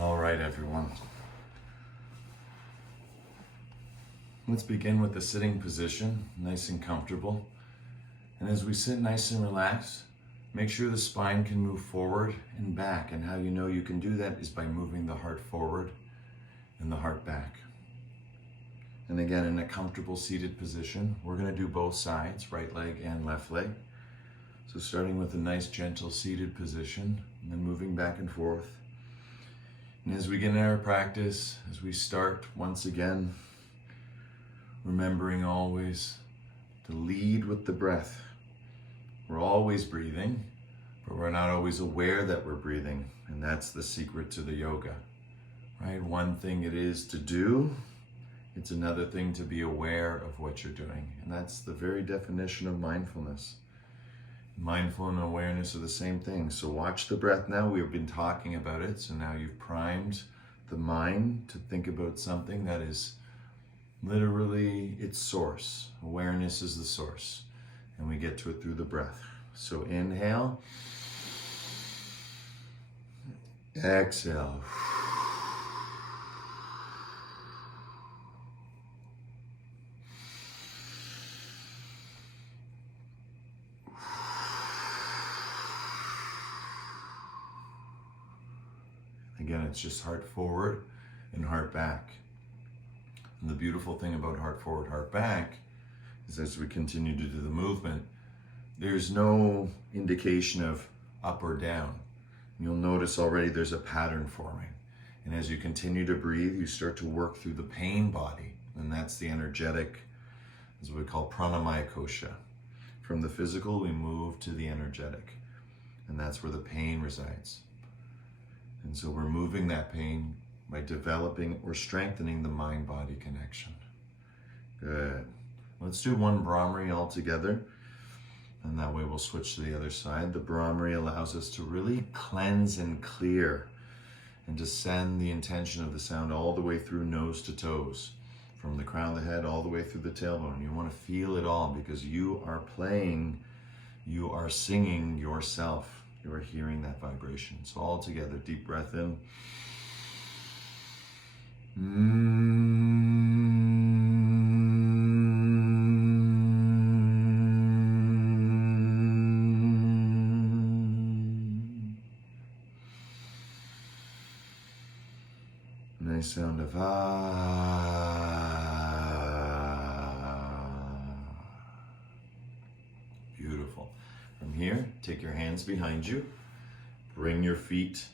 All right, everyone. Let's begin with the sitting position, nice and comfortable. And as we sit nice and relaxed, make sure the spine can move forward and back. And how you know you can do that is by moving the heart forward and the heart back. And again, in a comfortable seated position, we're going to do both sides, right leg and left leg. So starting with a nice gentle seated position and then moving back and forth. And as we get in our practice, as we start once again, remembering always to lead with the breath. We're always breathing, but we're not always aware that we're breathing. And that's the secret to the yoga, right? One thing it is to do, it's another thing to be aware of what you're doing. And that's the very definition of mindfulness. Mindful and awareness are the same thing. So watch the breath now. We've been talking about it. So now you've primed the mind to think about something that is literally its source. Awareness is the source. And we get to it through the breath. So inhale. Exhale. Again, it's just heart forward and heart back. And the beautiful thing about heart forward, heart back is as we continue to do the movement, there's no indication of up or down. You'll notice already there's a pattern forming. And as you continue to breathe, you start to work through the pain body. And that's the energetic, as we call pranamaya kosha. From the physical, we move to the energetic. And that's where the pain resides. And so we're moving that pain by developing or strengthening the mind-body connection. Good. Let's do one Brahmari all together. And that way we'll switch to the other side. The Brahmari allows us to really cleanse and clear and to send the intention of the sound all the way through nose to toes. From the crown of the head all the way through the tailbone. You want to feel it all because you are playing, you are singing yourself. You are hearing that vibration. So all together, deep breath in. Nice sound of ah. Beautiful. From here, take your hands behind you. Bring your feet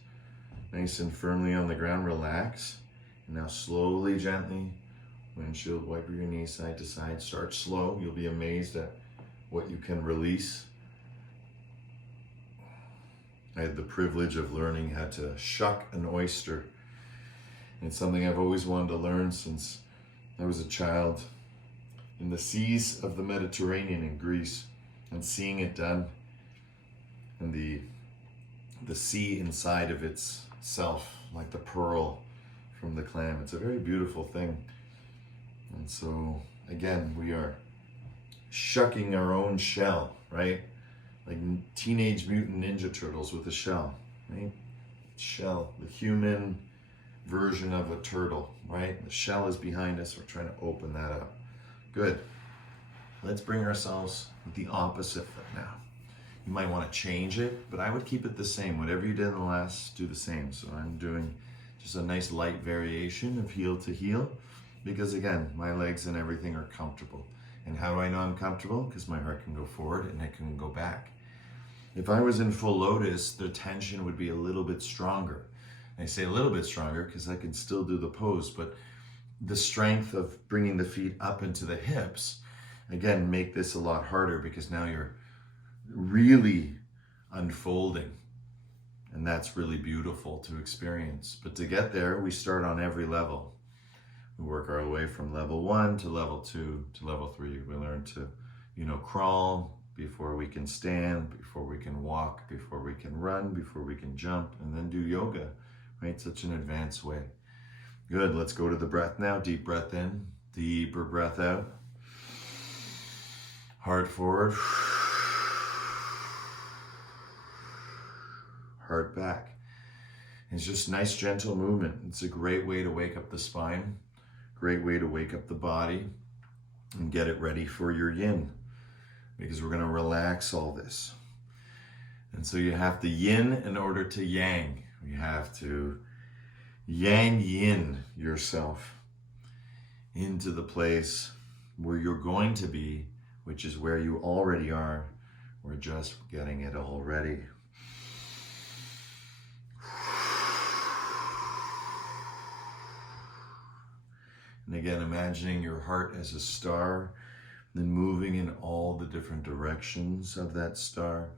nice and firmly on the ground. Relax. And now slowly, gently, windshield wiper your knees side to side. Start slow. You'll be amazed at what you can release. I had the privilege of learning how to shuck an oyster. And it's something I've always wanted to learn since I was a child in the seas of the Mediterranean in Greece and seeing it done. And the sea inside of itself, like the pearl from the clam. It's a very beautiful thing. And so, again, we are shucking our own shell, right? Like Teenage Mutant Ninja Turtles with a shell, right? Shell, the human version of a turtle, right? The shell is behind us. We're trying to open that up. Good. Let's bring ourselves with the opposite foot now. You might want to change it, but I would keep it the same. Whatever you did in the last, do the same. So I'm doing just a nice light variation of heel to heel because again, my legs and everything are comfortable. And how do I know I'm comfortable? Because my heart can go forward and it can go back. If I was in full lotus, the tension would be a little bit stronger. I say a little bit stronger because I can still do the pose, but the strength of bringing the feet up into the hips, again, make this a lot harder because now you're really unfolding. And that's really beautiful to experience. But to get there, we start on every level. We work our way from level 1 to level 2 to level 3. We learn to, crawl before we can stand, before we can walk, before we can run, before we can jump, and then do yoga, right? Such an advanced way. Good, let's go to the breath now. Deep breath in, deeper breath out. Heart forward. Heart back. It's just nice, gentle movement. It's a great way to wake up the spine, great way to wake up the body and get it ready for your yin, because we're going to relax all this. And so you have to yin in order to yang. You have to yang yin yourself into the place where you're going to be, which is where you already are. We're just getting it all ready. And again, imagining your heart as a star, then moving in all the different directions of that star.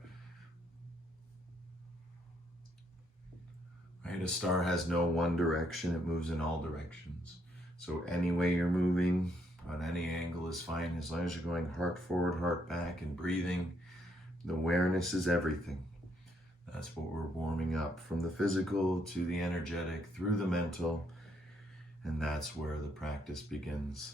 Right? A star has no one direction, it moves in all directions. So any way you're moving, on any angle is fine, as long as you're going heart forward, heart back, and breathing. The awareness is everything. That's what we're warming up, from the physical to the energetic, through the mental, and that's where the practice begins.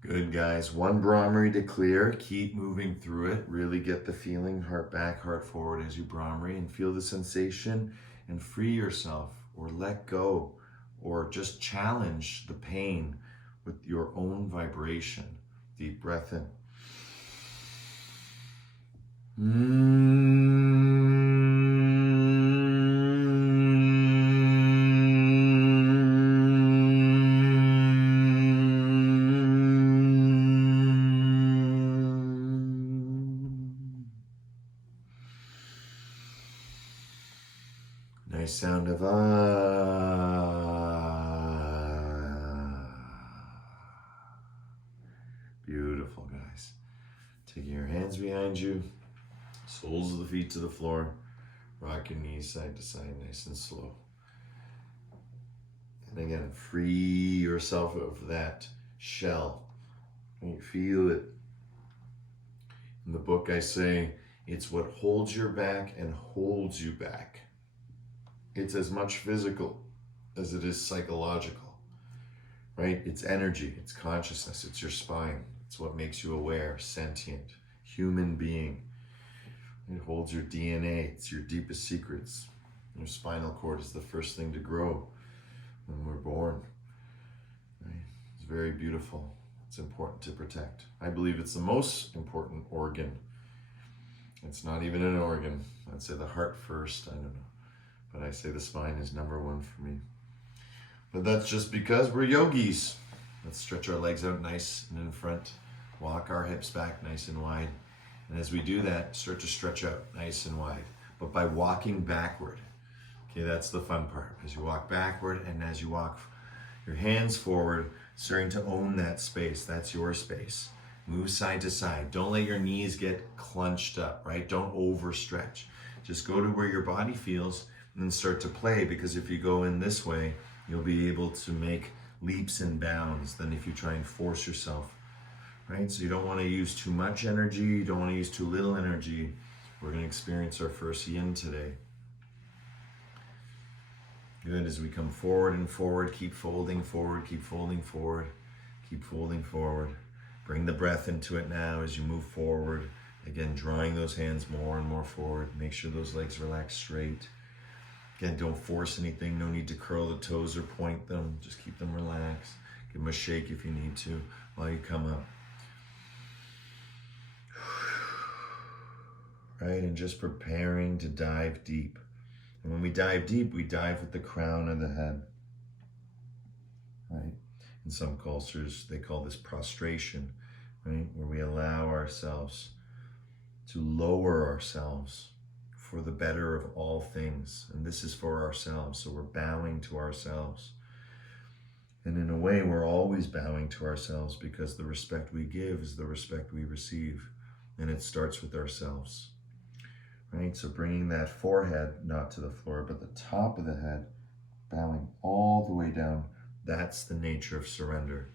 Good, guys. One Brahmari to clear. Keep moving through it. Really get the feeling, heart back, heart forward as you Brahmari, and feel the sensation and free yourself, or let go, or just challenge the pain with your own vibration. Deep breath in. Nice sound of Beautiful, guys. Taking your hands behind you, soles of the feet to the floor, rock your knees side to side, nice and slow. And again, free yourself of that shell. You feel it. In the book I say, it's what holds your back and holds you back. It's as much physical as it is psychological, right? It's energy, it's consciousness, it's your spine. It's what makes you aware, sentient, human being. It holds your DNA, it's your deepest secrets. Your spinal cord is the first thing to grow when we're born, right? It's very beautiful. It's important to protect. I believe it's the most important organ. It's not even an organ. I'd say the heart first, I don't know. But I say the spine is number one for me. But that's just because we're yogis. Let's stretch our legs out nice and in front. Walk our hips back nice and wide. And as we do that, start to stretch out nice and wide. But by walking backward. Okay, that's the fun part. As you walk backward and as you walk your hands forward, starting to own that space. That's your space. Move side to side. Don't let your knees get clenched up, right? Don't overstretch. Just go to where your body feels and start to play, because if you go in this way, you'll be able to make leaps and bounds than if you try and force yourself, right? So you don't want to use too much energy, you don't want to use too little energy. We're going to experience our first yin today. Good, as we come forward and forward, keep folding forward, keep folding forward, keep folding forward. Bring the breath into it now as you move forward. Again, drawing those hands more and more forward. Make sure those legs relax straight. Again, don't force anything. No need to curl the toes or point them. Just keep them relaxed. Give them a shake if you need to while you come up. Right, and just preparing to dive deep. And when we dive deep, we dive with the crown of the head. Right? In some cultures, they call this prostration, right? Where we allow ourselves to lower ourselves for the better of all things. And this is for ourselves, so we're bowing to ourselves. And in a way, we're always bowing to ourselves, because the respect we give is the respect we receive. And it starts with ourselves, right? So bringing that forehead, not to the floor, but the top of the head, bowing all the way down. That's the nature of surrender.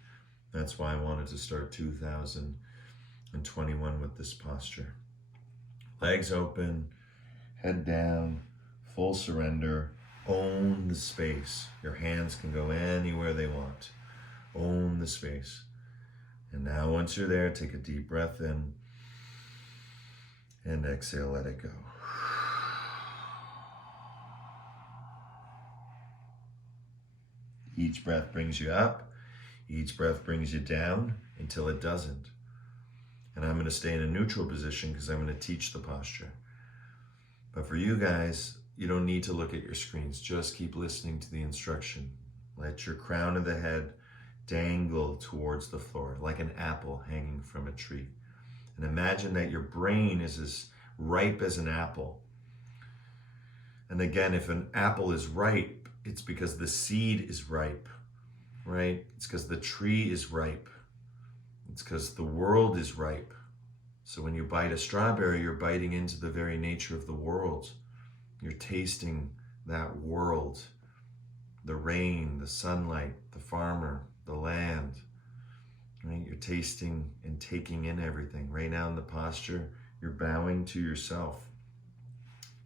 That's why I wanted to start 2021 with this posture. Legs open, head down, full surrender. Own the space. Your hands can go anywhere they want. Own the space. And now once you're there, take a deep breath in and exhale, let it go. Each breath brings you up. Each breath brings you down until it doesn't. And I'm going to stay in a neutral position because I'm going to teach the posture. But for you guys, you don't need to look at your screens. Just keep listening to the instruction. Let your crown of the head dangle towards the floor like an apple hanging from a tree. And imagine that your brain is as ripe as an apple. And again, if an apple is ripe, it's because the seed is ripe, right? It's because the tree is ripe. It's because the world is ripe. So when you bite a strawberry, you're biting into the very nature of the world. You're tasting that world, the rain, the sunlight, the farmer, the land, right? You're tasting and taking in everything. Right now in the posture, you're bowing to yourself.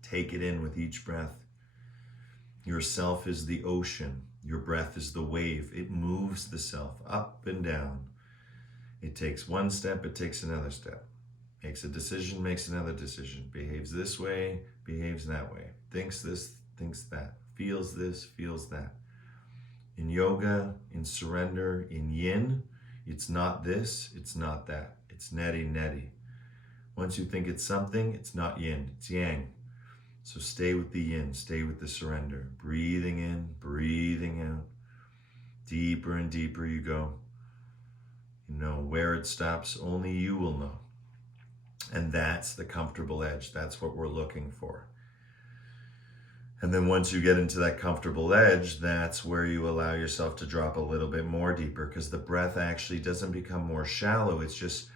Take it in with each breath. Yourself is the ocean. Your breath is the wave. It moves the self up and down. It takes one step, it takes another step. Makes a decision, makes another decision. Behaves this way, behaves that way. Thinks this, thinks that. Feels this, feels that. In yoga, in surrender, in yin, it's not this, it's not that. It's neti neti. Once you think it's something, it's not yin, it's yang. So stay with the yin, stay with the surrender. Breathing in, breathing out. Deeper and deeper you go. You know where it stops, only you will know. And that's the comfortable edge. That's what we're looking for. And then once you get into that comfortable edge, that's where you allow yourself to drop a little bit more deeper, because the breath actually doesn't become more shallow. It's just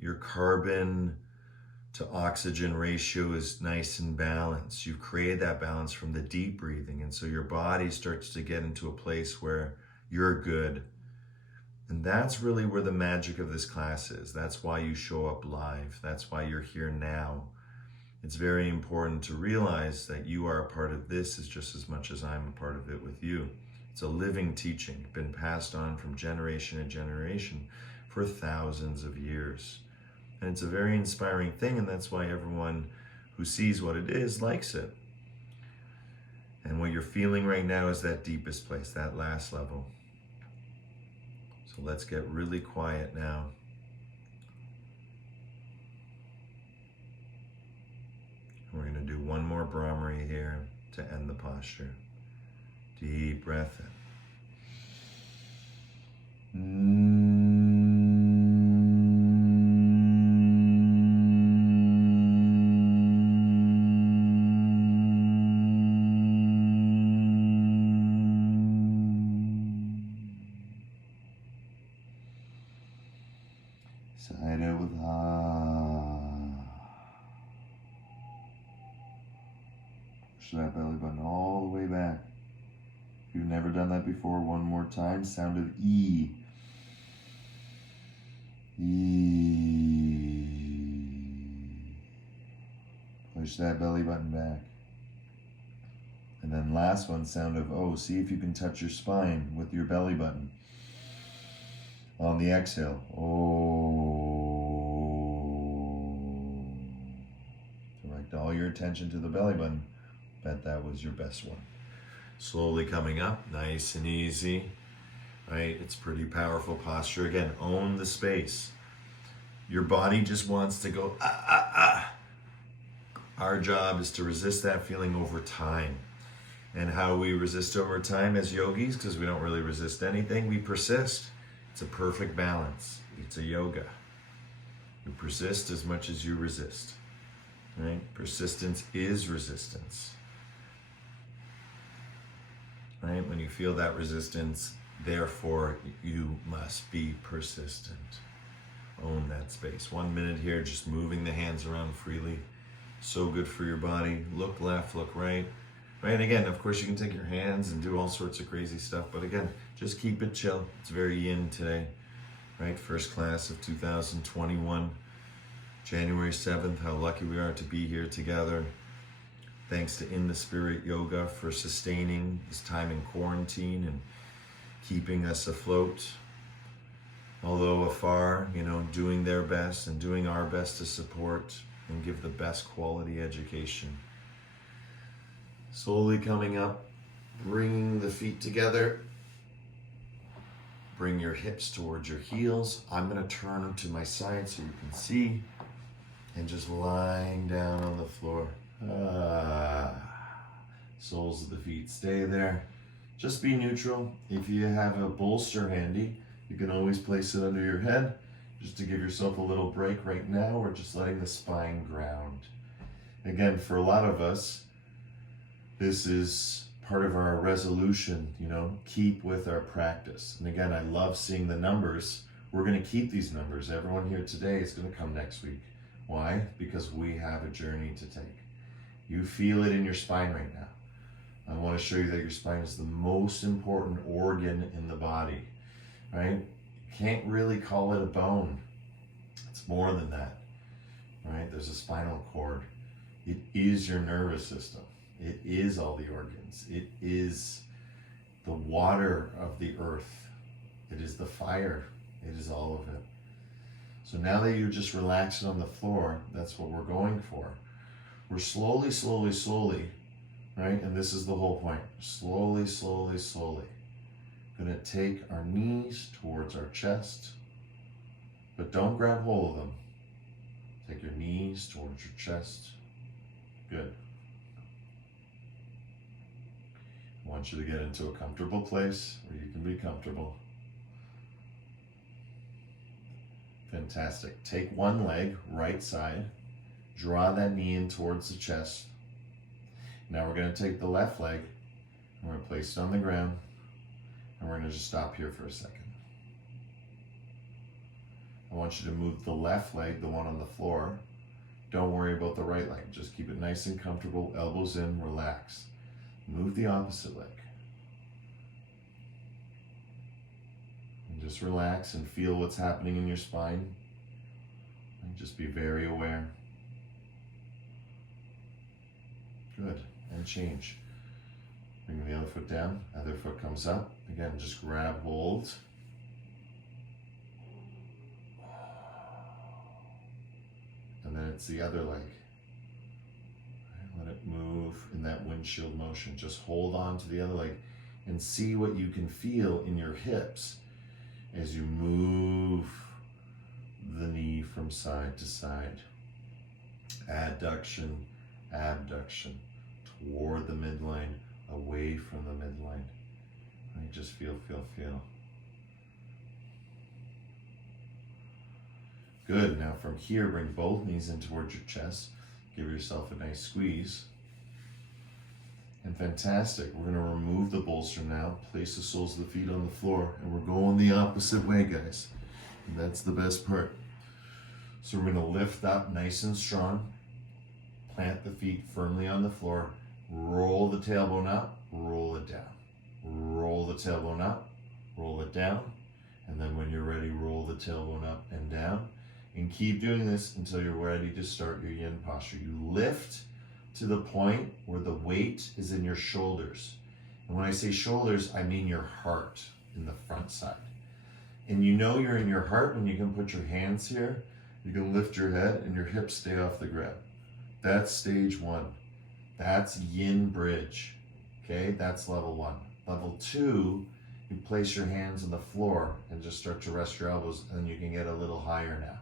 your carbon to oxygen ratio is nice and balanced. You've created that balance from the deep breathing. And so your body starts to get into a place where you're good. And that's really where the magic of this class is. That's why you show up live. That's why you're here now. It's very important to realize that you are a part of this as just as much as I'm a part of it with you. It's a living teaching, been passed on from generation to generation for thousands of years. And it's a very inspiring thing, and that's why everyone who sees what it is likes it. And what you're feeling right now is that deepest place, that last level. So let's get really quiet now. We're going to do one more Brahmari here to end the posture. Deep breath in. Side out with push that belly button all the way back. If you've never done that before, one more time. Sound of E. E. Push that belly button back. And then last one, sound of O. See if you can touch your spine with your belly button. On the exhale, oh. Direct all your attention to the belly button. Bet that was your best one. Slowly coming up, nice and easy, right? It's pretty powerful posture. Again, own the space. Your body just wants to go, ah, ah, ah. Our job is to resist that feeling over time. And how we resist over time as yogis, because we don't really resist anything, we persist. It's a perfect balance. It's a yoga. You persist as much as you resist, right? Persistence is resistance, right? When you feel that resistance, therefore you must be persistent. Own that space. 1 minute here, just moving the hands around freely. So good for your body. Look left, look right. Right, and again, of course, you can take your hands and do all sorts of crazy stuff, but again, just keep it chill. It's very yin today, right? First class of 2021, January 7th. How lucky we are to be here together. Thanks to In the Spirit Yoga for sustaining this time in quarantine and keeping us afloat. Although afar, you know, doing their best and doing our best to support and give the best quality education. Slowly coming up, bringing the feet together, Bring your hips towards your heels. I'm going to turn to my side so you can see. And just lying down on the floor. Soles of the feet stay there. Just be neutral. If you have a bolster handy, you can always place it under your head just to give yourself a little break. Right now, we're just letting the spine ground. Again, for a lot of us, this is part of our resolution, keep with our practice. And again, I love seeing the numbers. We're going to keep these numbers. Everyone here today is going to come next week. Why? Because we have a journey to take. You feel it in your spine right now. I want to show you that your spine is the most important organ in the body, right? You can't really call it a bone. It's more than that, right? There's a spinal cord. It is your nervous system. It is all the organs. It is the water of the earth. It is the fire. It is all of it. So now that you're just relaxing on the floor, that's what we're going for. We're slowly, right? And this is the whole point. Slowly. Gonna take our knees towards our chest, but don't grab hold of them. Take your knees towards your chest. Good. I want you to get into a comfortable place where you can be comfortable. Fantastic. Take one leg, right side, draw that knee in towards the chest. Now we're going to take the left leg, and we're going to place it on the ground, and we're going to just stop here for a second. I want you to move the left leg, the one on the floor. Don't worry about the right leg. Just keep it nice and comfortable, elbows in, relax. Move the opposite leg. And just relax and feel what's happening in your spine. And just be very aware. Good. And change. Bring the other foot down. Other foot comes up. Again, just grab hold. And then it's the other leg. Let it move in that windshield motion. Just hold on to the other leg and see what you can feel in your hips as you move the knee from side to side. Adduction, abduction, toward the midline, away from the midline. Right? Just feel. Good. Now from here, bring both knees in towards your chest. Give yourself a nice squeeze. And fantastic. We're going to remove the bolster now. Place the soles of the feet on the floor. And we're going the opposite way, guys. And that's the best part. So we're going to lift up nice and strong. Plant the feet firmly on the floor. Roll the tailbone up. Roll it down. Roll the tailbone up. Roll it down. And then when you're ready, roll the tailbone up and down. And keep doing this until you're ready to start your yin posture. You lift to the point where the weight is in your shoulders. And when I say shoulders, I mean your heart in the front side. And you know you're in your heart when you can put your hands here. You can lift your head and your hips stay off the ground. That's stage one. That's yin bridge. Okay, that's level one. Level two, you place your hands on the floor and just start to rest your elbows, and you can get a little higher now.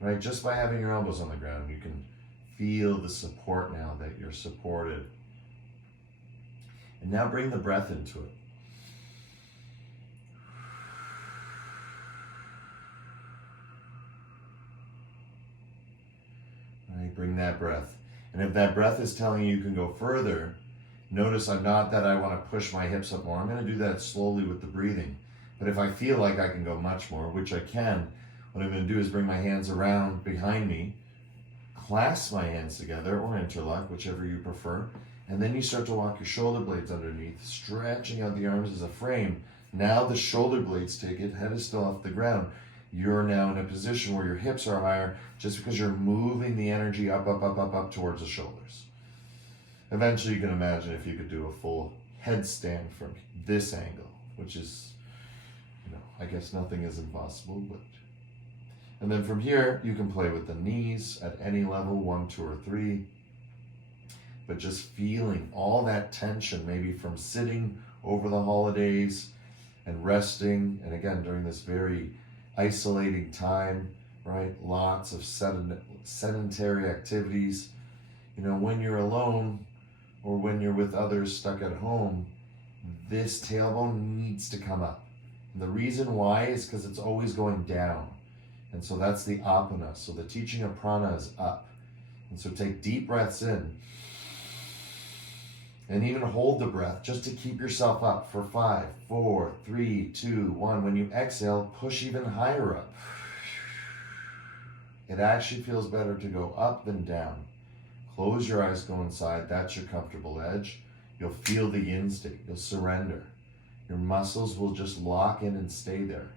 Right, just by having your elbows on the ground, you can feel the support now that you're supported. And now bring the breath into it. Right, bring that breath. And if that breath is telling you can go further, notice I'm not that I want to push my hips up more. I'm going to do that slowly with the breathing. But if I feel like I can go much more, which I can, what I'm going to do is bring my hands around behind me, clasp my hands together or interlock, whichever you prefer, and then you start to walk your shoulder blades underneath, stretching out the arms as a frame. Now the shoulder blades take it, head is still off the ground. You're now in a position where your hips are higher just because you're moving the energy up towards the shoulders. Eventually you can imagine if you could do a full headstand from this angle, which is, I guess nothing is impossible, but. And then from here, you can play with the knees at any level, 1, 2, or 3. But just feeling all that tension, maybe from sitting over the holidays, and resting. And again, during this very isolating time, right? Lots of sedentary activities. You know, when you're alone or when you're with others stuck at home, this tailbone needs to come up. And the reason why is because it's always going down. And so that's the apana. So the teaching of prana is up. And so take deep breaths in. And even hold the breath just to keep yourself up for 5, 4, 3, 2, 1. When you exhale, push even higher up. It actually feels better to go up than down. Close your eyes, go inside. That's your comfortable edge. You'll feel the yin state. You'll surrender. Your muscles will just lock in and stay there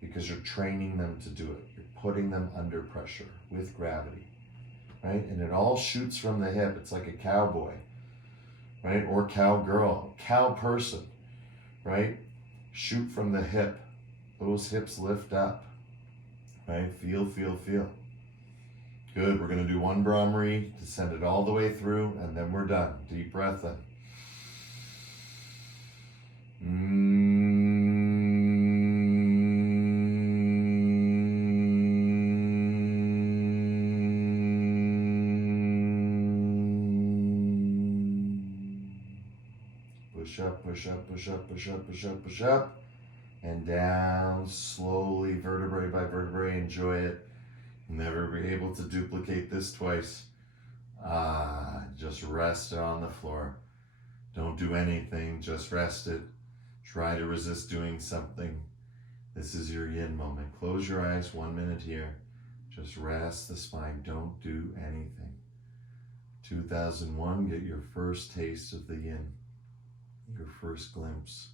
because you're training them to do it. You're putting them under pressure with gravity, right? And it all shoots from the hip. It's like a cowboy, right? Or cowgirl, cow person, right? Shoot from the hip. Those hips lift up, right? Feel, feel, feel. Good, we're gonna do one Brahmari to send it all the way through, and then we're done. Deep breath in. Push up, push up, push up, push up, push up, push up, and down slowly, vertebrae by vertebrae. Enjoy it. Never be able to duplicate this twice. Just rest it on the floor. Don't do anything, just rest it. Try to resist doing something. This is your yin moment. Close your eyes, 1 minute here. Just rest the spine, don't do anything. 2001, get your first taste of the yin. Your first glimpse.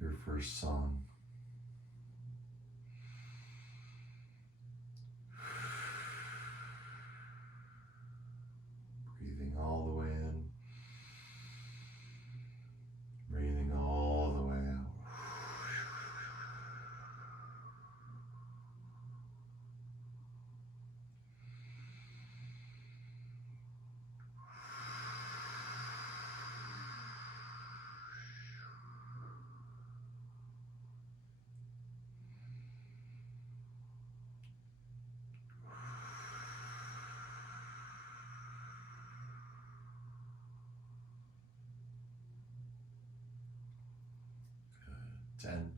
Your first song. Breathing all the way in. Breathing all the way out. Good. 10,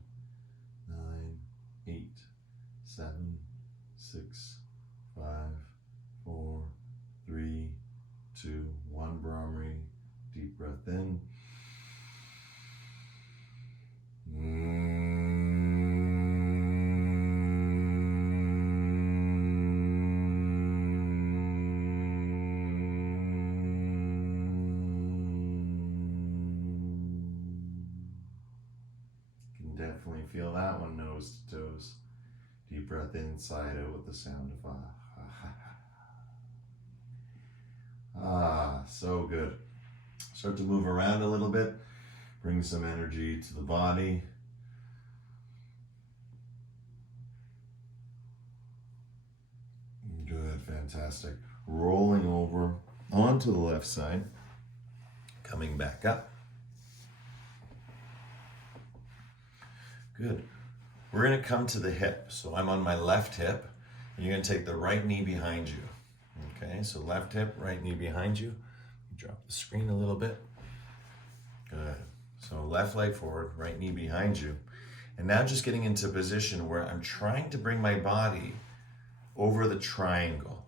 9, 8, 7, 6, 5, 4, 3, 2, 1 Brahmari. Deep breath in. Definitely feel that one nose to toes. Deep breath inside out with the sound of so good. Start to move around a little bit. Bring some energy to the body. Good, fantastic. Rolling over onto the left side. Coming back up. Good. We're going to come to the hip. So I'm on my left hip, and you're going to take the right knee behind you. Okay, so left hip, right knee behind you. Drop the screen a little bit. Good. So left leg forward, right knee behind you. And now just getting into a position where I'm trying to bring my body over the triangle.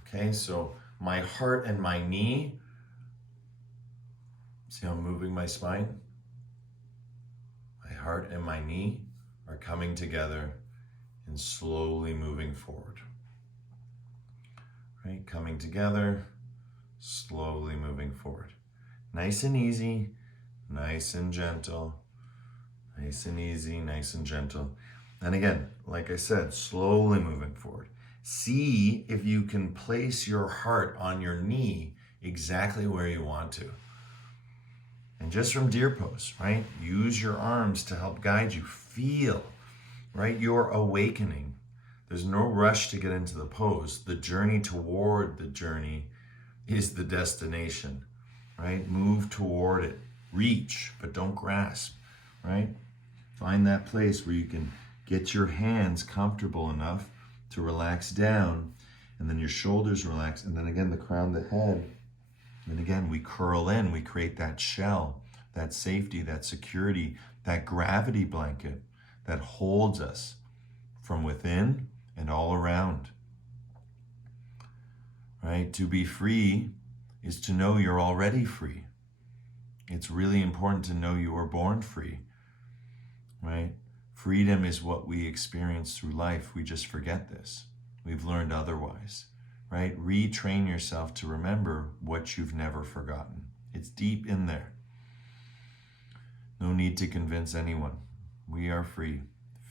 Okay, so my heart and my knee. See how I'm moving my spine? My heart and my knee are coming together and slowly moving forward. Right, coming together, slowly moving forward. Nice and easy, nice and gentle, nice and easy, nice and gentle. And again, like I said, slowly moving forward. See if you can place your heart on your knee exactly where you want to. And just from deer pose, right? Use your arms to help guide you. Feel, right? You're awakening. There's no rush to get into the pose. The journey toward the journey is the destination, right? Move toward it. Reach, but don't grasp, right? Find that place where you can get your hands comfortable enough to relax down, and then your shoulders relax, and then again the crown of the head. And again, we curl in, we create that shell, that safety, that security, that gravity blanket that holds us from within and all around. Right? To be free is to know you're already free. It's really important to know you were born free. Right? Freedom is what we experience through life. We just forget this. We've learned otherwise. Right? Retrain yourself to remember what you've never forgotten. It's deep in there. No need to convince anyone. We are free.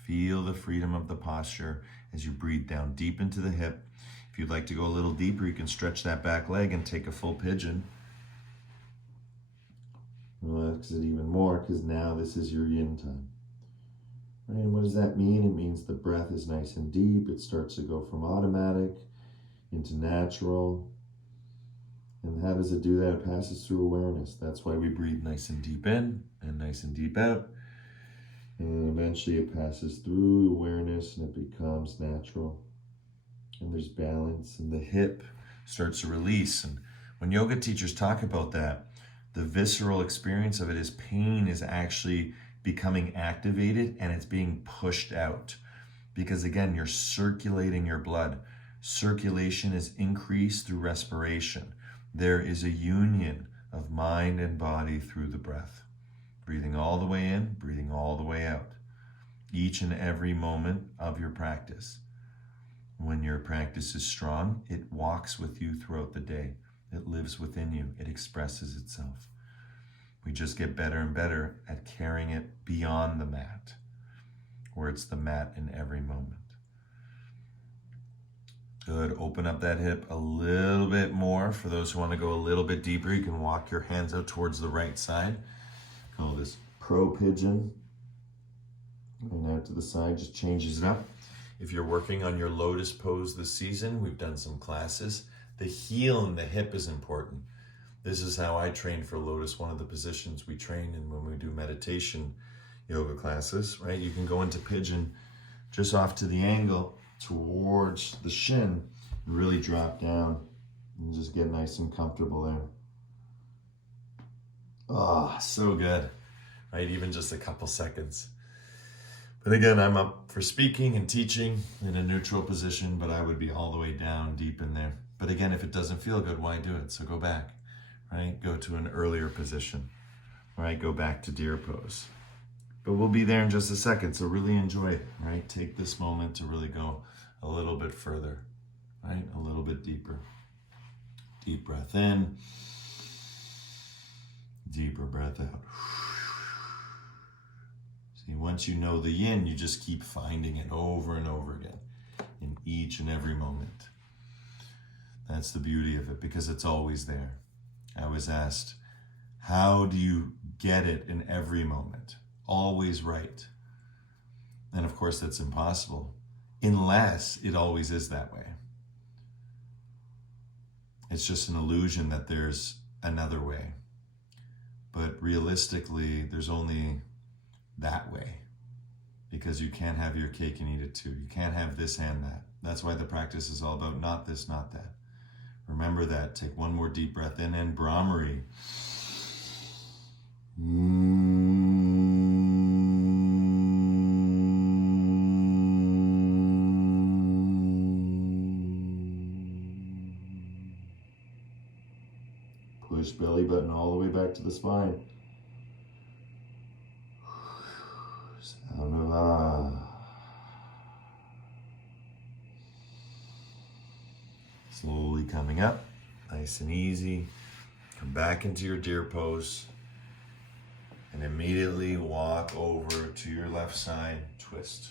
Feel the freedom of the posture as you breathe down deep into the hip. If you'd like to go a little deeper, you can stretch that back leg and take a full pigeon. Relax it even more, because now this is your yin time. Right, and what does that mean? It means the breath is nice and deep. It starts to go from automatic into natural. And how does it do that? It passes through awareness. That's why we breathe nice and deep in and nice and deep out. And eventually it passes through awareness and it becomes natural. And there's balance, and the hip starts to release. And when yoga teachers talk about that, the visceral experience of it is pain is actually becoming activated and it's being pushed out. Because again, you're circulating your blood. Circulation is increased through respiration. There is a union of mind and body through the breath. Breathing all the way in, breathing all the way out. Each and every moment of your practice. When your practice is strong, it walks with you throughout the day. It lives within you. It expresses itself. We just get better and better at carrying it beyond the mat, where it's the mat in every moment. Good. Open up that hip a little bit more. For those who want to go a little bit deeper, you can walk your hands out towards the right side. Call this pro pigeon. And out to the side, just changes it up. If you're working on your lotus pose this season, we've done some classes. The heel and the hip is important. This is how I train for lotus, one of the positions we train in when we do meditation yoga classes, right? You can go into pigeon just off to the angle towards the shin and really drop down and just get nice and comfortable there. Ah, so good, right? Even just a couple seconds. But again, I'm up for speaking and teaching in a neutral position, but I would be all the way down deep in there. But again, if it doesn't feel good, why do it? So go back, right? Go to an earlier position, right? Go back to deer pose. But we'll be there in just a second, so really enjoy it, right? Take this moment to really go a little bit further, right? A little bit deeper. Deep breath in, deeper breath out. See, once you know the yin, you just keep finding it over and over again in each and every moment. That's the beauty of it, because it's always there. I was asked, how do you get it in every moment? Always right. And of course, that's impossible, unless it always is that way. It's just an illusion that there's another way. But realistically, there's only that way, because you can't have your cake and eat it too. You can't have this and that. That's why the practice is all about not this, not that. Remember that. Take one more deep breath in, and Brahmari. Push belly button all the way back to the spine. Sound of ah. Slowly coming up, nice and easy. Come back into your deer pose and immediately walk over to your left side, twist.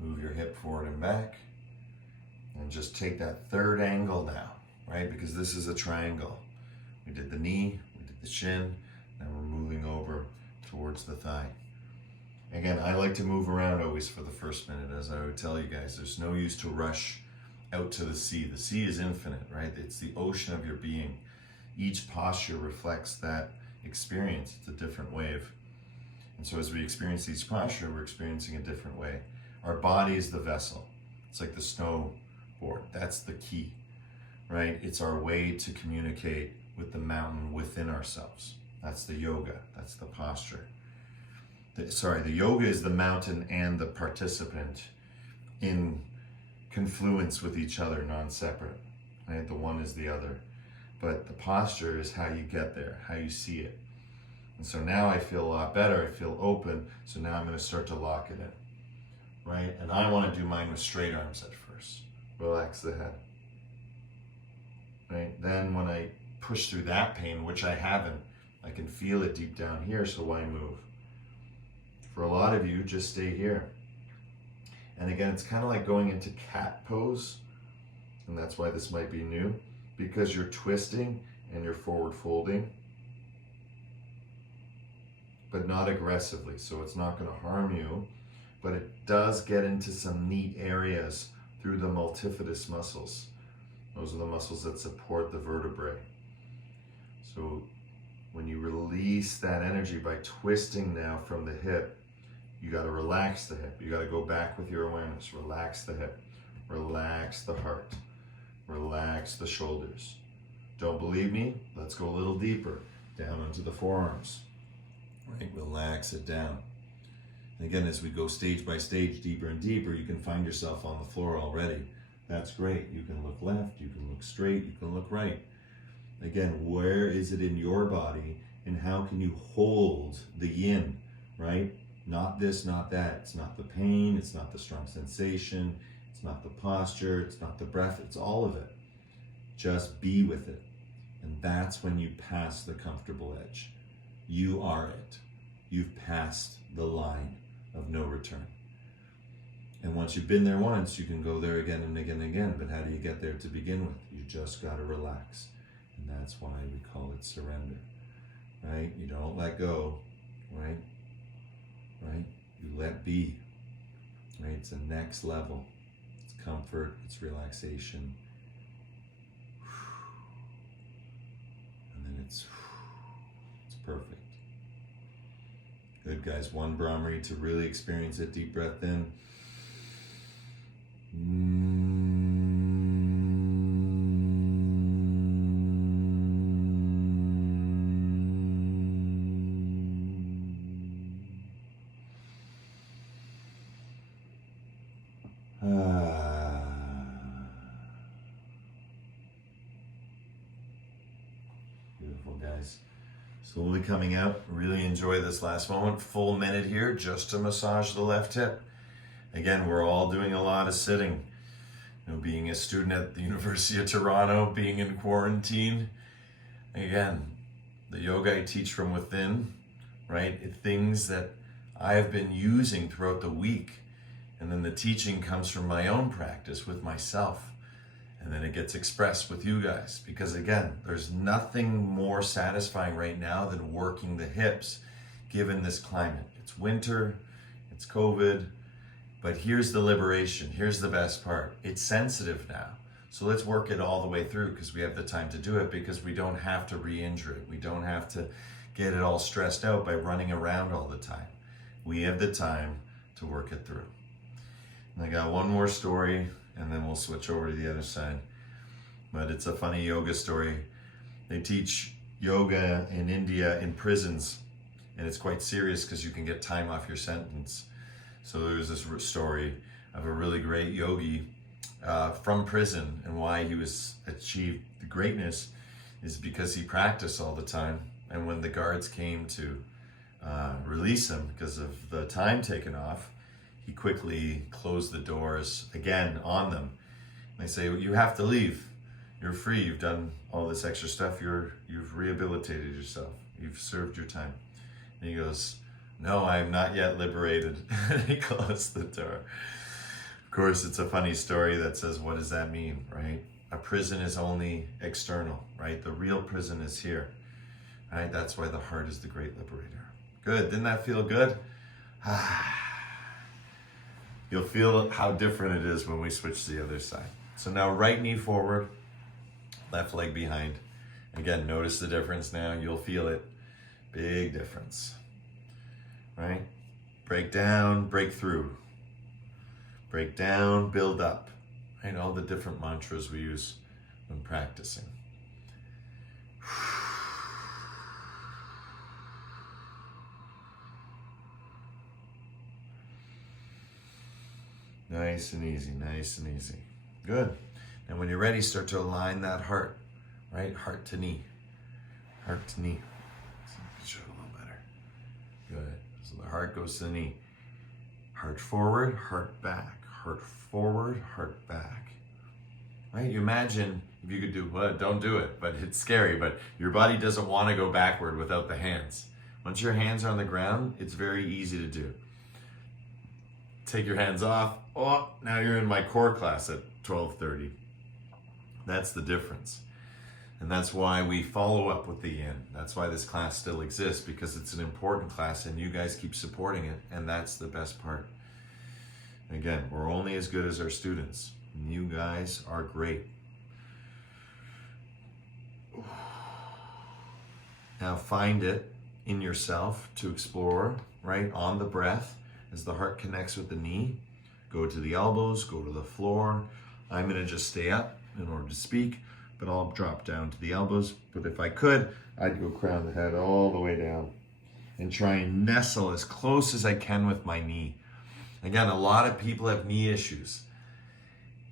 Move your hip forward and back, and just take that third angle now, right? Because this is a triangle. We did the knee, we did the shin, now we're moving over towards the thigh. Again, I like to move around always for the first minute, as I would tell you guys. There's no use to rush out to the sea. The sea is infinite, right? It's the ocean of your being. Each posture reflects that experience. It's a different wave. And so as we experience each posture, we're experiencing a different way. Our body is the vessel. It's like the snowboard. That's the key, right? It's our way to communicate with the mountain within ourselves. That's the yoga. That's the posture. The yoga is the mountain and the participant in confluence with each other, non-separate, right? The one is the other. But the posture is how you get there, how you see it. And so now I feel a lot better. I feel open. So now I'm going to start to lock it in, right? And I want to do mine with straight arms at first. Relax the head, right? Then when I push through that pain, which I haven't, I can feel it deep down here, so why move? For a lot of you, just stay here. And again, it's kind of like going into cat pose, and that's why this might be new, because you're twisting and you're forward folding, but not aggressively, so it's not going to harm you, but it does get into some neat areas through the multifidus muscles. Those are the muscles that support the vertebrae. So when you release that energy by twisting now from the hip, you got to relax the hip. You got to go back with your awareness. Relax the hip. Relax the heart. Relax the shoulders. Don't believe me? Let's go a little deeper. Down onto the forearms. Right? Relax it down. And again, as we go stage by stage, deeper and deeper, you can find yourself on the floor already. That's great. You can look left. You can look straight. You can look right. Again, where is it in your body, and how can you hold the yin, right? Not this, not that. It's not the pain, it's not the strong sensation, it's not the posture, it's not the breath, it's all of it. Just be with it. And that's when you pass the comfortable edge. You are it. You've passed the line of no return. And once you've been there once, you can go there again and again and again. But how do you get there to begin with? You just got to relax. And that's why we call it surrender, right? You don't let go, right? Right? You let be, right? It's the next level. It's comfort, it's relaxation. And then it's perfect. Good, guys. One Brahmari to really experience it. Deep breath in. Beautiful, guys. Slowly coming out. Really enjoy this last moment. Full minute here just to massage the left hip. Again, we're all doing a lot of sitting. You know, being a student at the University of Toronto, being in quarantine. Again, the yoga I teach from within, right? Things that I have been using throughout the week. And then the teaching comes from my own practice with myself. And then it gets expressed with you guys. Because again, there's nothing more satisfying right now than working the hips, given this climate. It's winter, it's COVID, but here's the liberation. Here's the best part. It's sensitive now. So let's work it all the way through because we have the time to do it, because we don't have to re-injure it. We don't have to get it all stressed out by running around all the time. We have the time to work it through. And I got one more story, and then we'll switch over to the other side. But it's a funny yoga story. They teach yoga in India in prisons, and it's quite serious because you can get time off your sentence. So there's this story of a really great yogi from prison, and why he achieved the greatness is because he practiced all the time. And when the guards came to release him because of the time taken off, he quickly closed the doors again on them. And they say, well, you have to leave. You're free. You've done all this extra stuff. You've rehabilitated yourself. You've served your time. And he goes, no, I'm not yet liberated. And he closed the door. Of course, it's a funny story that says, what does that mean, right? A prison is only external, right? The real prison is here, right? That's why the heart is the great liberator. Good. Didn't that feel good? You'll feel how different it is when we switch to the other side. So now right knee forward, left leg behind. Again, notice the difference now. You'll feel it. Big difference. right? Break down, break through. Break down, build up. Right? All the different mantras we use when practicing. Nice and easy, nice and easy. Good. And when you're ready, start to align that heart, right? Heart to knee. Heart to knee. Show it a little better. Good. So the heart goes to the knee. Heart forward, heart back. Heart forward, heart back. Right? You imagine if you could do, well, don't do it, but it's scary, but your body doesn't want to go backward without the hands. Once your hands are on the ground, it's very easy to do. Take your hands off. Oh, now you're in my core class at 12:30. That's the difference. And that's why we follow up with the yin. That's why this class still exists, because it's an important class and you guys keep supporting it, and that's the best part. Again, we're only as good as our students. And you guys are great. Now find it in yourself to explore, right, on the breath. As the heart connects with the knee, go to the elbows, go to the floor. I'm going to just stay up in order to speak, but I'll drop down to the elbows. But if I could, I'd go crown the head all the way down and try and nestle as close as I can with my knee. Again, a lot of people have knee issues.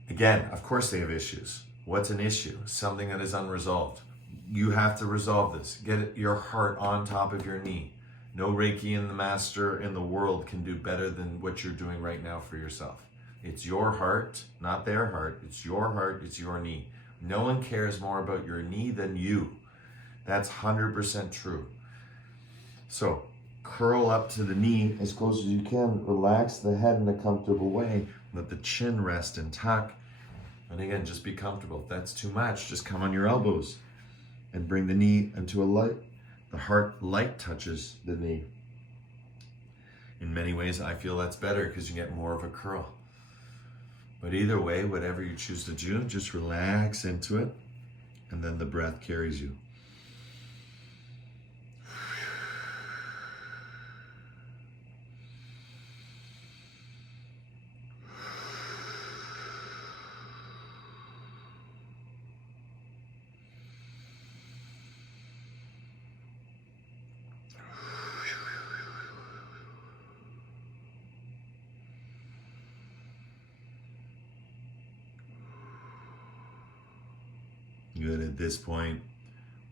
Again, of course they have issues. What's an issue? Something that is unresolved. You have to resolve this. Get your heart on top of your knee. No Reiki and the master in the world can do better than what you're doing right now for yourself. It's your heart, not their heart. It's your heart, it's your knee. No one cares more about your knee than you. That's 100% true. So curl up to the knee as close as you can. Relax the head in a comfortable way. Let the chin rest and tuck. And again, just be comfortable. If that's too much, just come on your elbows and bring the knee into a light. The heart light touches the knee. In many ways, I feel that's better because you get more of a curl. But either way, whatever you choose to do, just relax into it, and then the breath carries you. Good. At this point,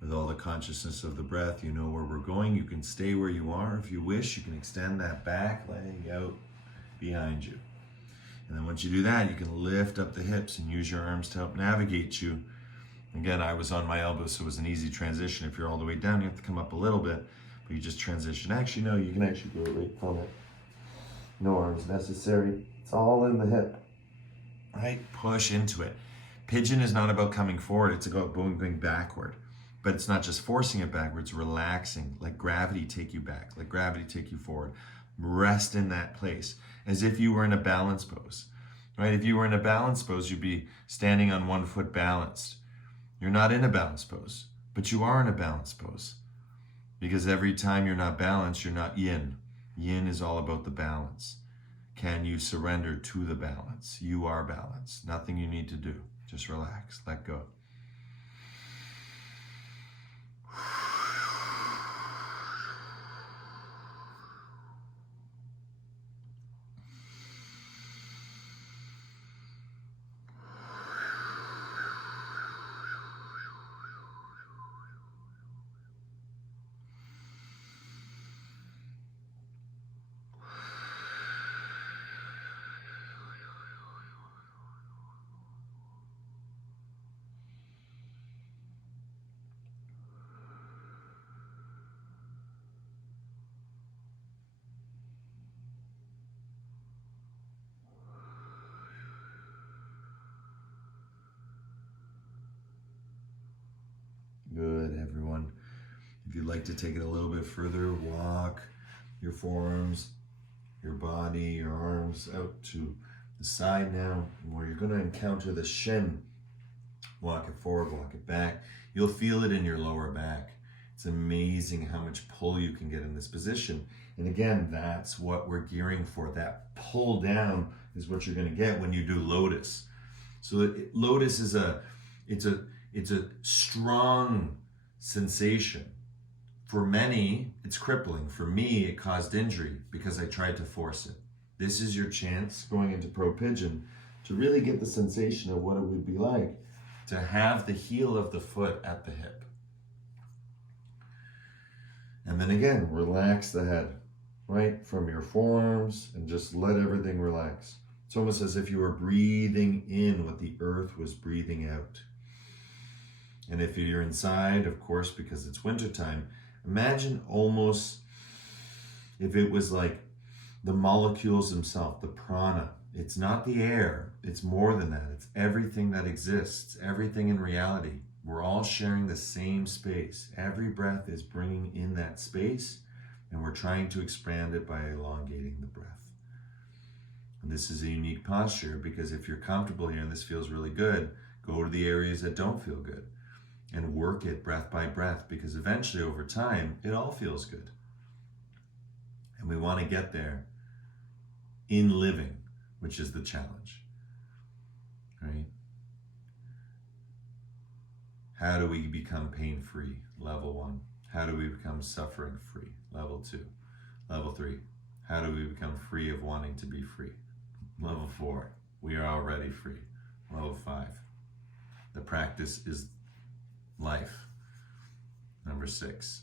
with all the consciousness of the breath, you know where we're going. You can stay where you are. If you wish, you can extend that back leg out behind you. And then once you do that, you can lift up the hips and use your arms to help navigate you. Again, I was on my elbows, so it was an easy transition. If you're all the way down, you have to come up a little bit, but you just transition. Actually, no, you can actually go right from it. No arms necessary. It's all in the hip. Right? Push into it. Pigeon is not about coming forward, it's about going backward. But it's not just forcing it backwards, relaxing. Let gravity take you back, let gravity take you forward. Rest in that place, as if you were in a balance pose. Right? If you were in a balance pose, you'd be standing on one foot balanced. You're not in a balance pose, but you are in a balance pose. Because every time you're not balanced, you're not yin. Yin is all about the balance. Can you surrender to the balance? You are balanced. Nothing you need to do. Just relax, let go. Good, everyone. If you'd like to take it a little bit further, walk your forearms, your body, your arms out to the side now, where you're going to encounter the shin. Walk it forward, walk it back. You'll feel it in your lower back. It's amazing how much pull you can get in this position. And again, that's what we're gearing for. That pull down is what you're going to get when you do lotus. So lotus is it's a strong sensation. For many, it's crippling. For me, it caused injury because I tried to force it. This is your chance going into Pro Pigeon to really get the sensation of what it would be like to have the heel of the foot at the hip. And then again, relax the head, right? From your forearms, and just let everything relax. It's almost as if you were breathing in what the earth was breathing out. And if you're inside, of course, because it's wintertime, imagine almost if it was like the molecules themselves, the prana. It's not the air, it's more than that. It's everything that exists, everything in reality. We're all sharing the same space. Every breath is bringing in that space, and we're trying to expand it by elongating the breath. And this is a unique posture because if you're comfortable here and this feels really good, go to the areas that don't feel good and work it breath by breath, because eventually over time, it all feels good. And we want to get there in living, which is the challenge, right? How do we become pain-free? Level 1. How do we become suffering-free? Level 2. Level 3. How do we become free of wanting to be free? Level 4. We are already free. Level 5. The practice is life. Number 6.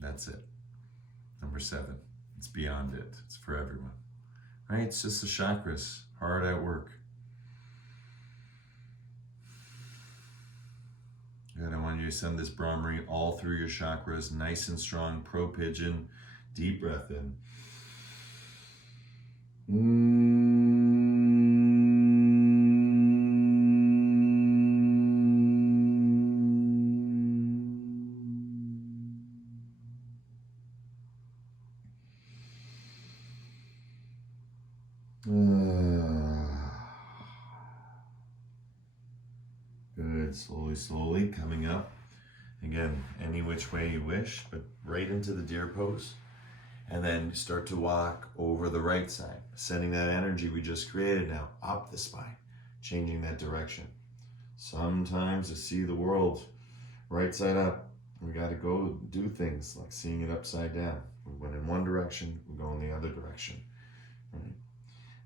That's it. Number 7. It's beyond it. It's for everyone. Right? It's just the chakras, hard at work. Good. I want you to send this Brahmari all through your chakras, nice and strong. Pro Pigeon. Deep breath in. Good. Slowly coming up. Again, any which way you wish, but right into the deer pose. And then start to walk over the right side, sending that energy we just created now up the spine, changing that direction. Sometimes to see the world right side up, we got to go do things like seeing it upside down. We went in one direction, we go in the other direction. Right?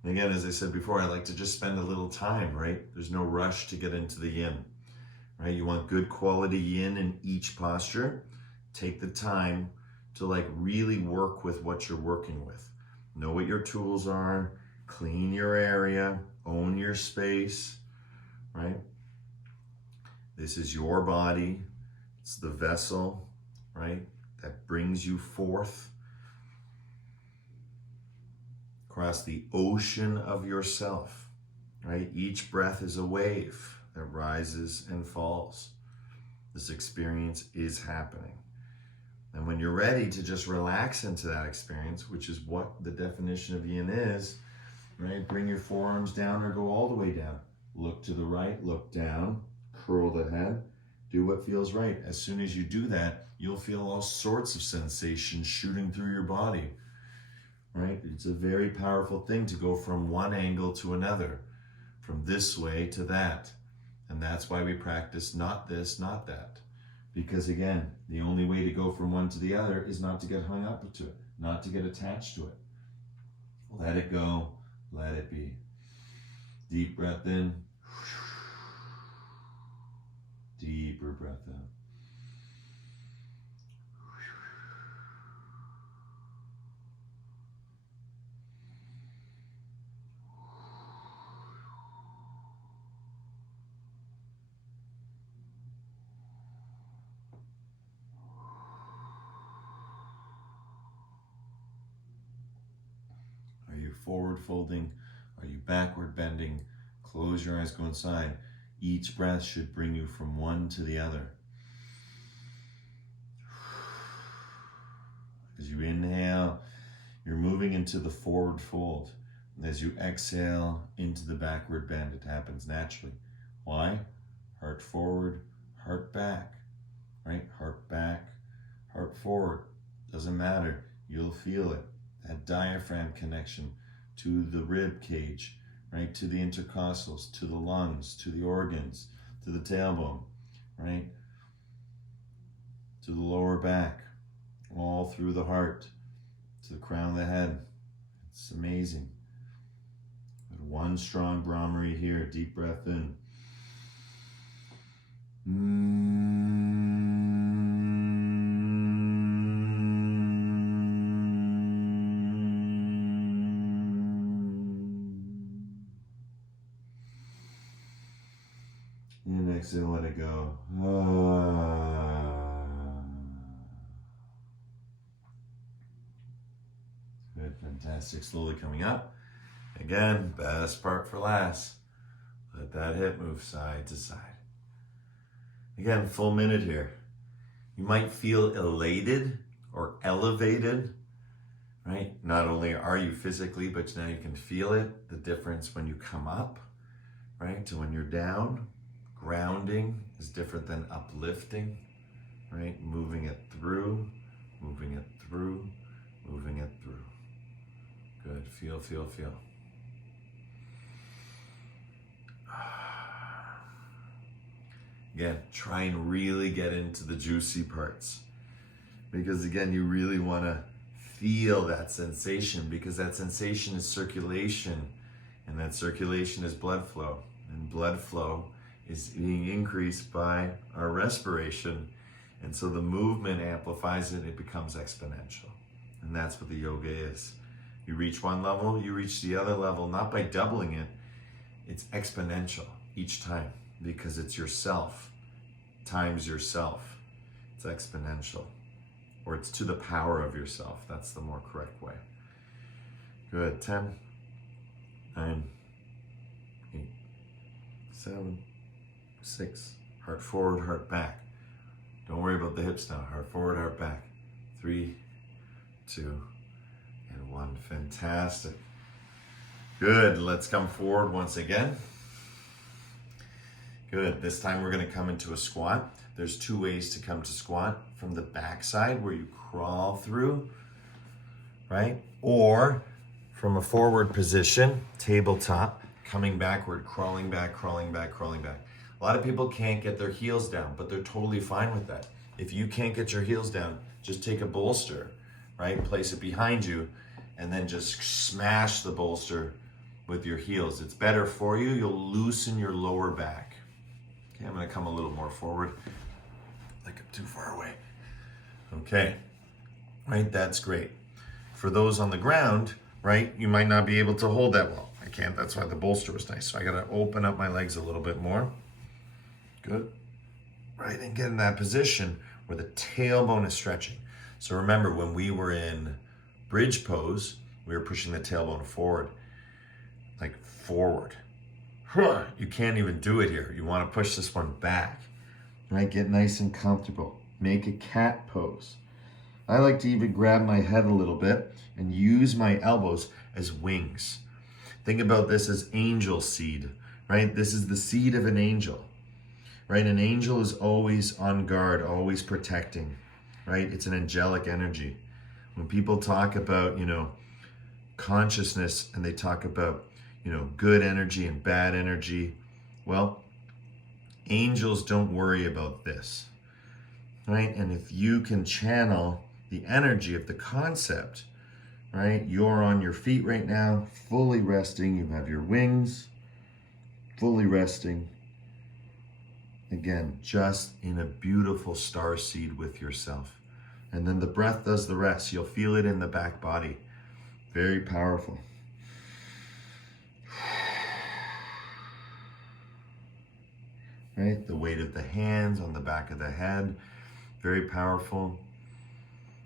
And again, as I said before, I like to just spend a little time, right? There's no rush to get into the yin, right? You want good quality yin in each posture. Take the time to like really work with what you're working with. Know what your tools are, clean your area, own your space, right? This is your body. It's the vessel, right? That brings you forth across the ocean of yourself, right? Each breath is a wave that rises and falls. This experience is happening. And when you're ready to just relax into that experience, which is what the definition of yin is, right? Bring your forearms down or go all the way down. Look to the right, look down, curl the head, do what feels right. As soon as you do that, you'll feel all sorts of sensations shooting through your body, right? It's a very powerful thing to go from one angle to another, from this way to that. And that's why we practice not this, not that. Because again, the only way to go from one to the other is not to get hung up to it, not to get attached to it. Let it go, let it be. Deep breath in. Deeper breath out. Are you forward folding? Are you backward bending? Close your eyes, go inside. Each breath should bring you from one to the other. As you inhale, you're moving into the forward fold. And as you exhale into the backward bend, it happens naturally. Why? Heart forward, heart back, right? Heart back, heart forward, doesn't matter, you'll feel it. That diaphragm connection to the rib cage, right? To the intercostals, to the lungs, to the organs, to the tailbone, right? To the lower back, all through the heart, to the crown of the head. It's amazing. One strong Brahmari here, deep breath in. And exhale, let it go. Good, fantastic. Slowly coming up. Again, best part for last. Let that hip move side to side. Again, full minute here. You might feel elated or elevated, right? Not only are you physically, but now you can feel it, the difference when you come up, right? To when you're down. Grounding is different than uplifting, right? Moving it through, moving it through, moving it through. Good, feel, feel, feel. Again, try and really get into the juicy parts, because again, you really want to feel that sensation, because that sensation is circulation, and that circulation is blood flow, and blood flow is being increased by our respiration, and so the movement amplifies it, it becomes exponential, and that's what the yoga is. You reach one level, you reach the other level, not by doubling it, it's exponential each time, because it's yourself times yourself. It's exponential, or it's to the power of yourself. That's the more correct way. Good. 10, 9, 8, 7, 6. Heart forward, heart back. Don't worry about the hips now. Heart forward, heart back. 3, 2, and 1. Fantastic. Good. Let's come forward once again. Good. This time we're going to come into a squat. There's 2 ways to come to squat. From the back side, where you crawl through, right? Or from a forward position, tabletop, coming backward, crawling back, crawling back, crawling back. A lot of people can't get their heels down, but they're totally fine with that. If you can't get your heels down, just take a bolster, right? Place it behind you, and then just smash the bolster with your heels. It's better for you. You'll loosen your lower back. Okay, I'm gonna come a little more forward, like I'm too far away. Okay, right, that's great. For those on the ground, right, you might not be able to hold that well. I can't, that's why the bolster was nice. So I gotta open up my legs a little bit more. Good, right, and get in that position where the tailbone is stretching. So remember, when we were in bridge pose, we were pushing the tailbone forward, like forward. You can't even do it here. You want to push this one back, right? Get nice and comfortable. Make a cat pose. I like to even grab my head a little bit and use my elbows as wings. Think about this as angel seed, right? This is the seed of an angel, right? An angel is always on guard, always protecting, right? It's an angelic energy. When people talk about, consciousness, and they talk about, good energy and bad energy, well, angels don't worry about this, right? And if you can channel the energy of the concept, right? You're on your feet right now, fully resting. You have your wings, fully resting. Again, just in a beautiful star seed with yourself. And then the breath does the rest. You'll feel it in the back body. Very powerful. Right? The weight of the hands on the back of the head, very powerful.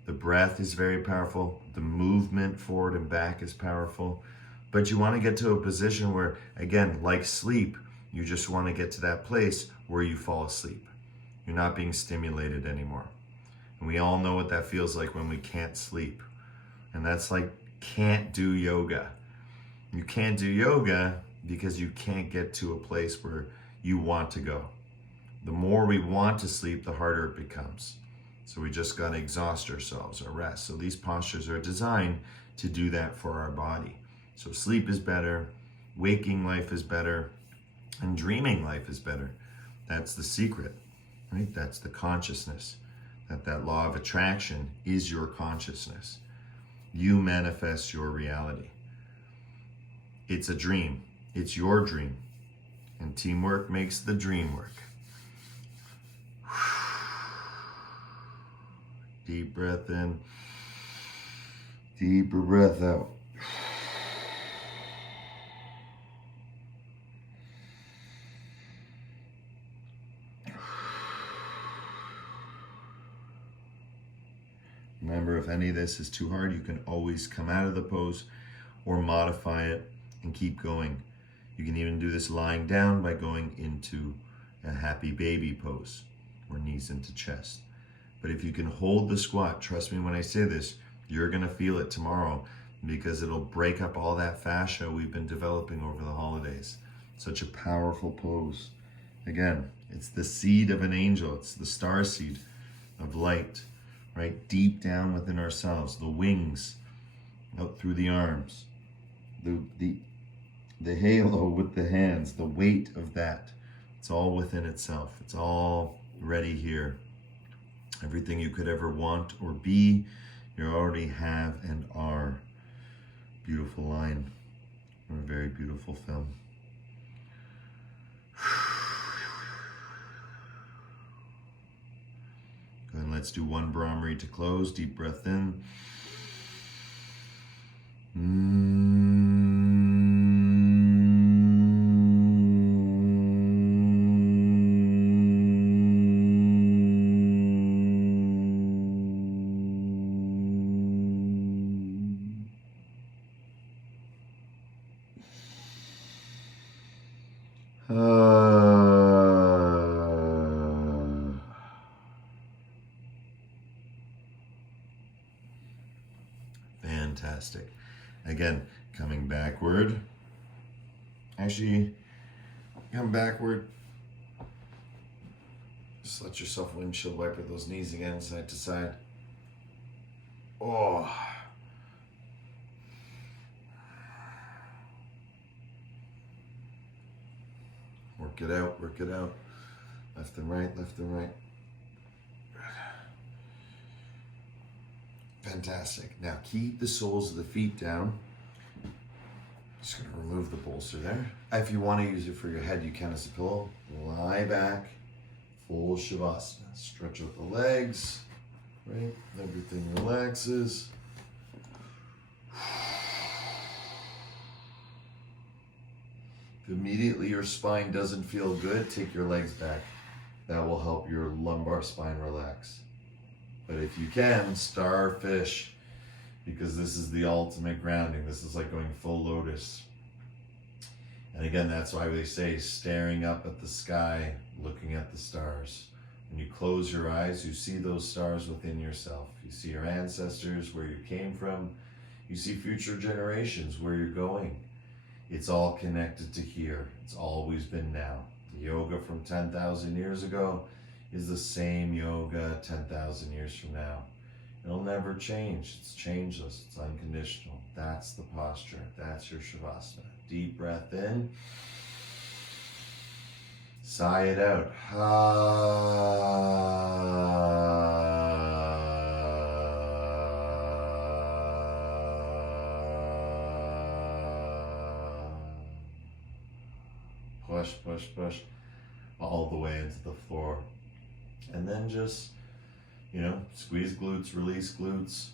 The breath is very powerful. The movement forward and back is powerful. But you want to get to a position where, again, like sleep, you just want to get to that place where you fall asleep. You're not being stimulated anymore. And we all know what that feels like when we can't sleep. And that's like can't do yoga. You can't do yoga because you can't get to a place where you want to go. The more we want to sleep, the harder it becomes. So we just got to exhaust ourselves or rest. So these postures are designed to do that for our body. So sleep is better, waking life is better, and dreaming life is better. That's the secret, right? That's the consciousness. That law of attraction is your consciousness. You manifest your reality. It's a dream. It's your dream. And teamwork makes the dream work. Deep breath in. Deeper breath out. Remember, if any of this is too hard, you can always come out of the pose or modify it and keep going. You can even do this lying down by going into a happy baby pose, or knees into chest. But if you can hold the squat, trust me when I say this, you're gonna feel it tomorrow, because it'll break up all that fascia we've been developing over the holidays. Such a powerful pose. Again, it's the seed of an angel. It's the star seed of light, right? Deep down within ourselves, the wings out through the arms, the halo with the hands, the weight of that. It's all within itself. It's all ready here. Everything you could ever want or be, you already have and are. Beautiful line from a very beautiful film. Go ahead, let's do one Brahmari to close. Deep breath in. Fantastic. Again, coming backward. Actually, come backward. Just let yourself windshield wiper those knees again, side to side. Oh. Work it out, work it out. Left and right, left and right. Fantastic. Now keep the soles of the feet down. Just gonna remove the bolster there. If you want to use it for your head, you can as a pillow. Lie back, full Shavasana. Stretch out the legs, right? Everything relaxes. If immediately your spine doesn't feel good, take your legs back. That will help your lumbar spine relax. But if you can, starfish, because this is the ultimate grounding. This is like going full lotus. And again, that's why they say staring up at the sky, looking at the stars. When you close your eyes, you see those stars within yourself. You see your ancestors, where you came from. You see future generations, where you're going. It's all connected to here. It's always been now. The yoga from 10,000 years ago is the same yoga 10,000 years from now. It'll never change. It's changeless. It's unconditional. That's the posture. That's your Shavasana. Deep breath in. Sigh it out. Push, push, push all the way into the floor. And then just, squeeze glutes, release glutes,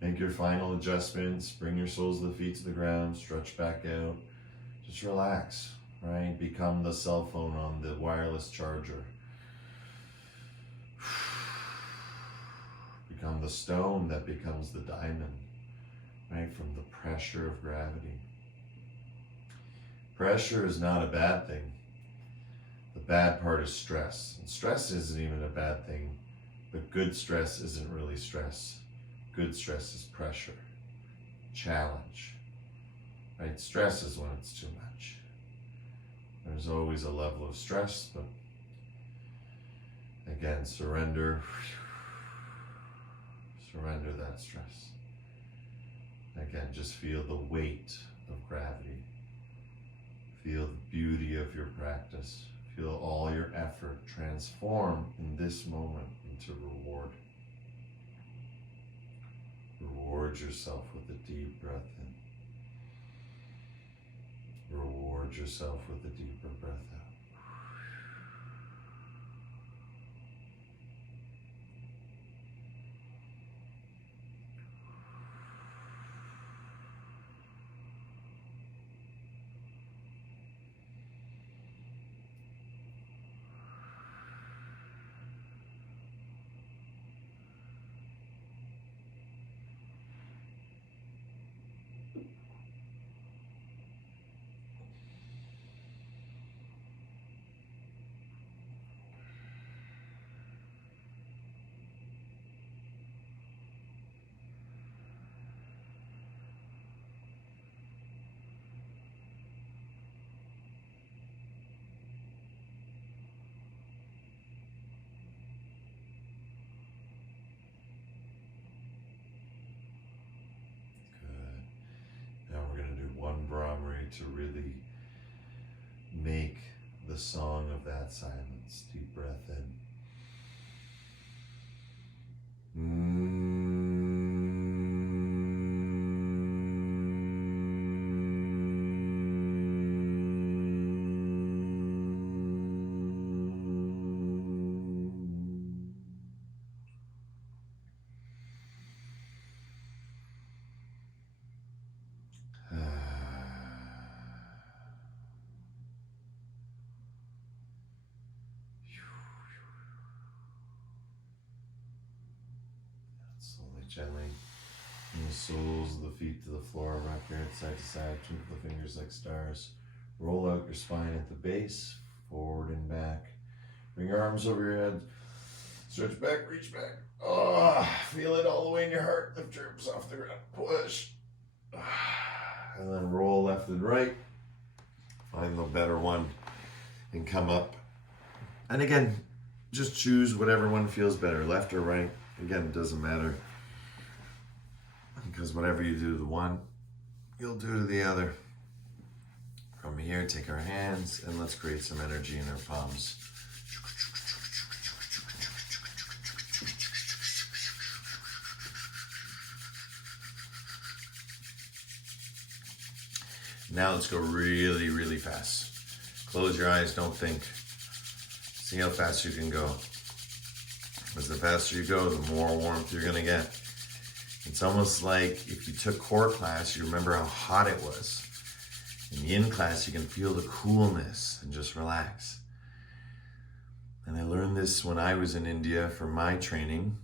make your final adjustments, bring your soles of the feet to the ground, stretch back out, just relax, right? Become the cell phone on the wireless charger. Become the stone that becomes the diamond, right? From the pressure of gravity. Pressure is not a bad thing. The bad part is stress. And stress isn't even a bad thing, but good stress isn't really stress. Good stress is pressure, challenge, right? Stress is when it's too much. There's always a level of stress, but again, surrender. Surrender that stress. Again, just feel the weight of gravity. Feel the beauty of your practice. Feel all your effort transform in this moment into reward. Reward yourself with a deep breath in. Reward yourself with a deeper breath out. Now we're going to do one Brahmari to really make the song of that silence. Deep breath in. Slowly, gently, from the soles of the feet to the floor, rock your head side to side, twinkle the fingers like stars. Roll out your spine at the base, forward and back. Bring your arms over your head. Stretch back, reach back. Oh, feel it all the way in your heart. Lift your hips off the ground. Push. And then roll left and right. Find the better one and come up. And again, just choose whatever one feels better, left or right. Again, it doesn't matter. Because whatever you do to the one, you'll do to the other. From here, take our hands and let's create some energy in our palms. Now let's go really, really fast. Close your eyes, don't think. See how fast you can go. Because the faster you go, the more warmth you're gonna get. It's almost like if you took core class, you remember how hot it was. In yin class, you can feel the coolness and just relax. And I learned this when I was in India for my training.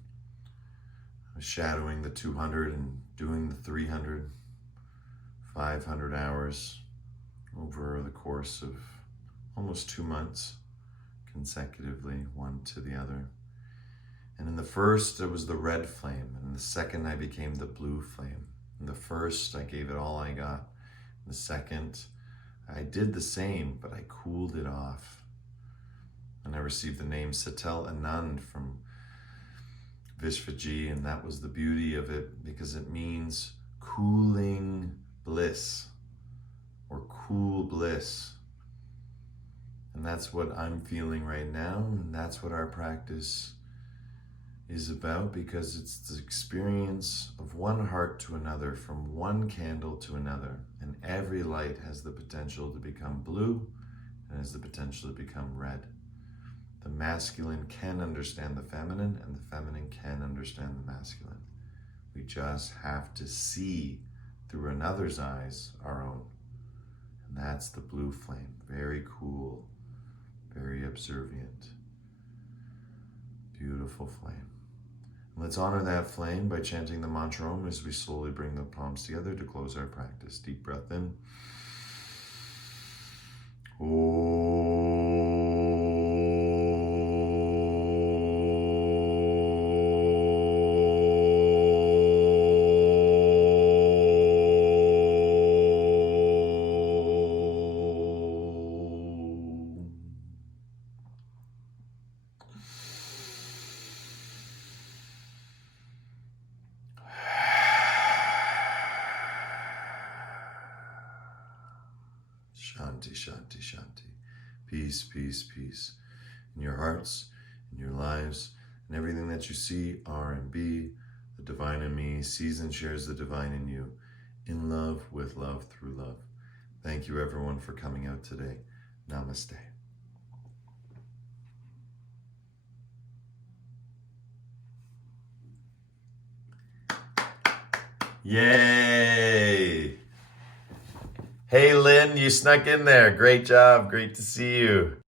I was shadowing the 200 and doing the 300, 500 hours over the course of almost 2 months consecutively, one to the other. And in the first, it was the red flame. And in the second, I became the blue flame. In the first, I gave it all I got. In the second, I did the same, but I cooled it off. And I received the name Satel Anand from Vishvaji, and that was the beauty of it, because it means cooling bliss, or cool bliss. And that's what I'm feeling right now, and that's what our practice is about, because it's the experience of one heart to another, from one candle to another, and every light has the potential to become blue and has the potential to become red. The masculine can understand the feminine, and the feminine can understand the masculine. We just have to see through another's eyes our own. And that's the blue flame. Very cool, very observant, beautiful flame. And let's honor that flame by chanting the mantra Om as we slowly bring the palms together to close our practice. Deep breath in. shanti, shanti. Peace, peace, peace. In your hearts, in your lives, and everything that you see, are and be. The divine in me sees and shares the divine in you. In love, with love, through love. Thank you, everyone, for coming out today. Namaste. Yay! Hey, Lynn, you snuck in there. Great job. Great to see you.